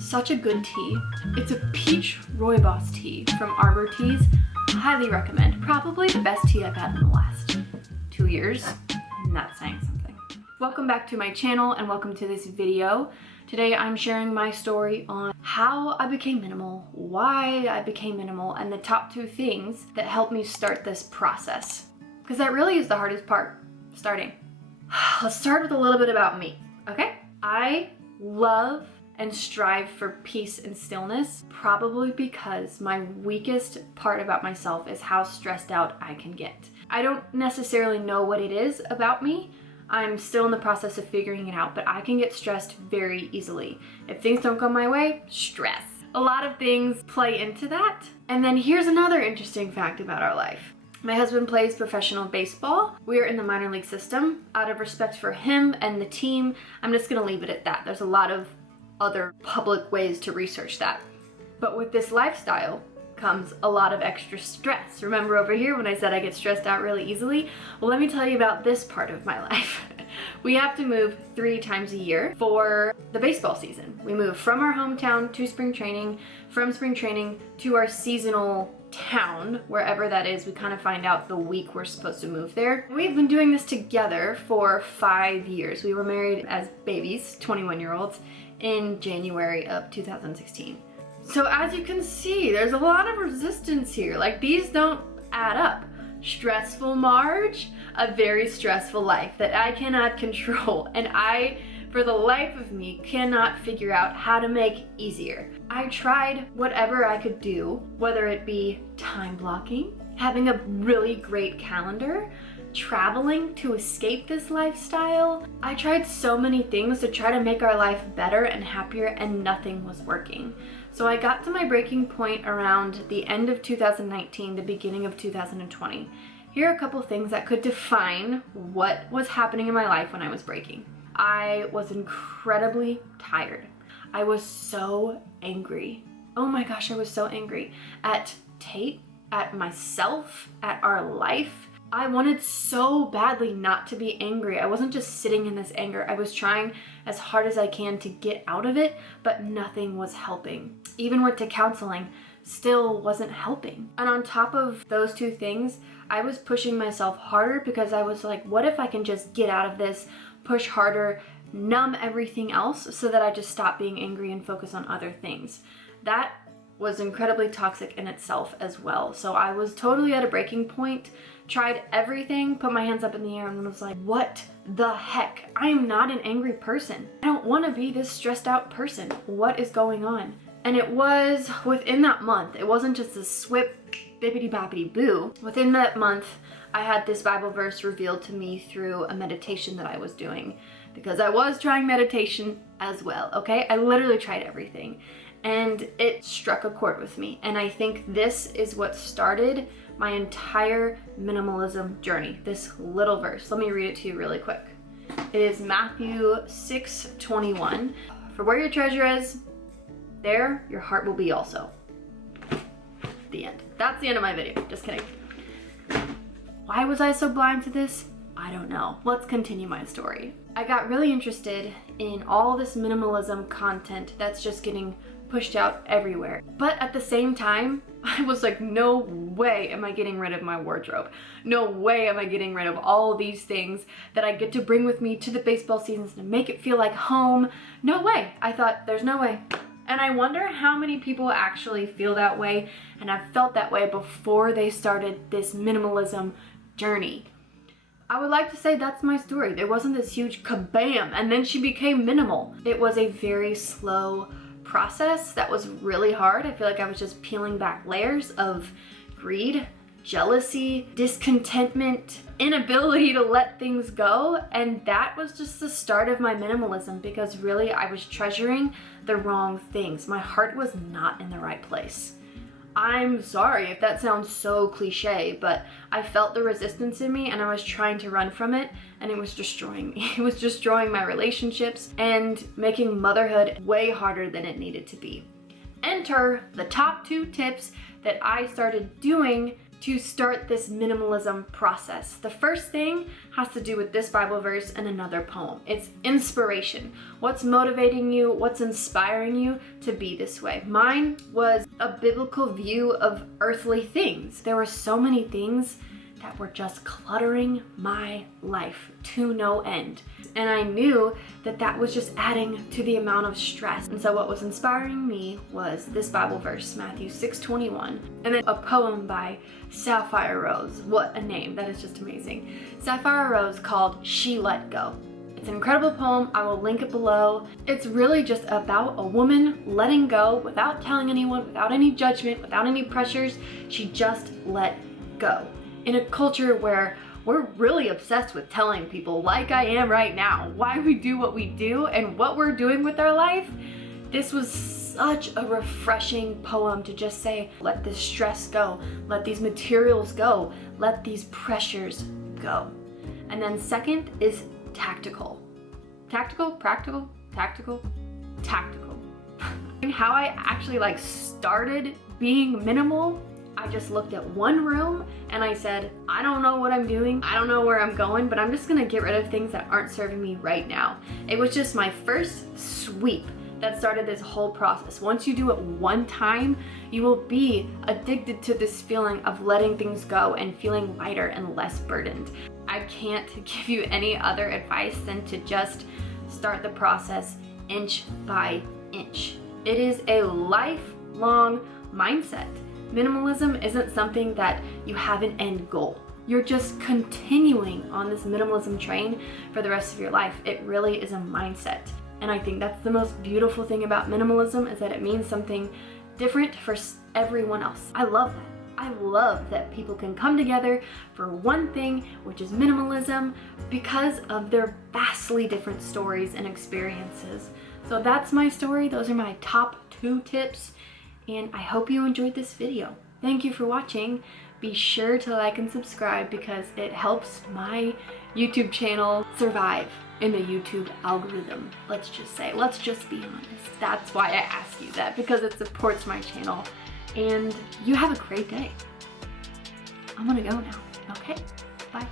such a good tea. It's a peach rooibos tea from Arbor Teas. Highly recommend. Probably the best tea I've had in the last 2 years. Not saying something. Welcome back to my channel and welcome to this video. Today I'm sharing my story on how I became minimal, why I became minimal, and the top 2 things that helped me start this process. Because that really is the hardest part, starting. Let's start with a little bit about me, okay? I love and strive for peace and stillness, probably because my weakest part about myself is how stressed out I can get. I don't necessarily know what it is about me. I'm still in the process of figuring it out, but I can get stressed very easily. If things don't go my way, stress. A lot of things play into that. And then here's another interesting fact about our life. My husband plays professional baseball. We are in the minor league system. Out of respect for him and the team, I'm just gonna leave it at that. There's a lot of other public ways to research that. But with this lifestyle comes a lot of extra stress. Remember over here when I said I get stressed out really easily? Well, let me tell you about this part of my life. We have to move 3 times a year for the baseball season. We move from our hometown to spring training, from spring training to our seasonal town, wherever that is. We kind of find out the week we're supposed to move there. We've been doing this together for 5 years. We were married as babies, 21-year-olds, in January of 2016. So as you can see, there's a lot of resistance here. Like, these don't add up. Stressful Marge, a very stressful life that I cannot control, and I, for the life of me, cannot figure out how to make easier. I tried whatever I could do, whether it be time blocking, having a really great calendar, traveling to escape this lifestyle. I tried so many things to try to make our life better and happier, and nothing was working. So I got to my breaking point around the end of 2019, the beginning of 2020. Here are a couple things that could define what was happening in my life when I was breaking. I was incredibly tired. I was so angry. Oh my gosh, I was so angry at Tate, at myself, at our life. I wanted so badly not to be angry. I wasn't just sitting in this anger. I was trying as hard as I can to get out of it, but nothing was helping. Even went to counseling, still wasn't helping. And on top of those 2 things, I was pushing myself harder because I was like, what if I can just get out of this, push harder, numb everything else so that I just stop being angry and focus on other things. That was incredibly toxic in itself as well. So I was totally at a breaking point, tried everything, put my hands up in the air and was like, what the heck? I am not an angry person. I don't want to be this stressed out person. What is going on? And it was within that month. It wasn't just a swip, bippity boppity boo. Within that month, I had this Bible verse revealed to me through a meditation that I was doing, because I was trying meditation as well, okay? I literally tried everything, and it struck a chord with me. And I think this is what started my entire minimalism journey, this little verse. Let me read it to you really quick. It is Matthew 6:21. For where your treasure is, there your heart will be also. The end. That's the end of my video. Just kidding. Why was I so blind to this? I don't know. Let's continue my story. I got really interested in all this minimalism content that's just getting pushed out everywhere. But at the same time, I was like, no way am I getting rid of my wardrobe. No way am I getting rid of all these things that I get to bring with me to the baseball seasons to make it feel like home. No way. I thought, there's no way. And I wonder how many people actually feel that way and have felt that way before they started this minimalism journey. I would like to say that's my story. There wasn't this huge kabam and then she became minimal. It was a very slow process that was really hard. I feel like I was just peeling back layers of greed, jealousy, discontentment, inability to let things go, and that was just the start of my minimalism, because really I was treasuring the wrong things. My heart was not in the right place. I'm sorry if that sounds so cliche, but I felt the resistance in me and I was trying to run from it, and it was destroying me. It was destroying my relationships and making motherhood way harder than it needed to be. Enter the top 2 tips that I started doing to start this minimalism process. The first thing has to do with this Bible verse and another poem. It's inspiration. What's motivating you? What's inspiring you to be this way? Mine was a biblical view of earthly things. There were so many things that were just cluttering my life to no end. And I knew that that was just adding to the amount of stress. And so what was inspiring me was this Bible verse, Matthew 6:21, and then a poem by Sapphire Rose. What a name, that is just amazing. Sapphire Rose called She Let Go. It's an incredible poem, I will link it below. It's really just about a woman letting go without telling anyone, without any judgment, without any pressures. She just let go. In a culture where we're really obsessed with telling people, like I am right now, why we do what we do and what we're doing with our life, this was such a refreshing poem to just say, let this stress go, let these materials go, let these pressures go. And then second is tactical. Tactical, practical, tactical, tactical. How I actually started being minimal, I just looked at one room and I said, I don't know what I'm doing, I don't know where I'm going, but I'm just gonna get rid of things that aren't serving me right now. It was just my first sweep that started this whole process. Once you do it one time, you will be addicted to this feeling of letting things go and feeling lighter and less burdened. I can't give you any other advice than to just start the process inch by inch. It is a lifelong mindset. Minimalism isn't something that you have an end goal. You're just continuing on this minimalism train for the rest of your life. It really is a mindset. And I think that's the most beautiful thing about minimalism, is that it means something different for everyone else. I love that. I love that people can come together for one thing, which is minimalism, because of their vastly different stories and experiences. So that's my story. Those are my top 2 tips. And I hope you enjoyed this video. Thank you for watching. Be sure to like and subscribe because it helps my YouTube channel survive in the YouTube algorithm. Let's just be honest. That's why I ask you that, because it supports my channel. And you have a great day. I'm gonna go now, okay? Bye.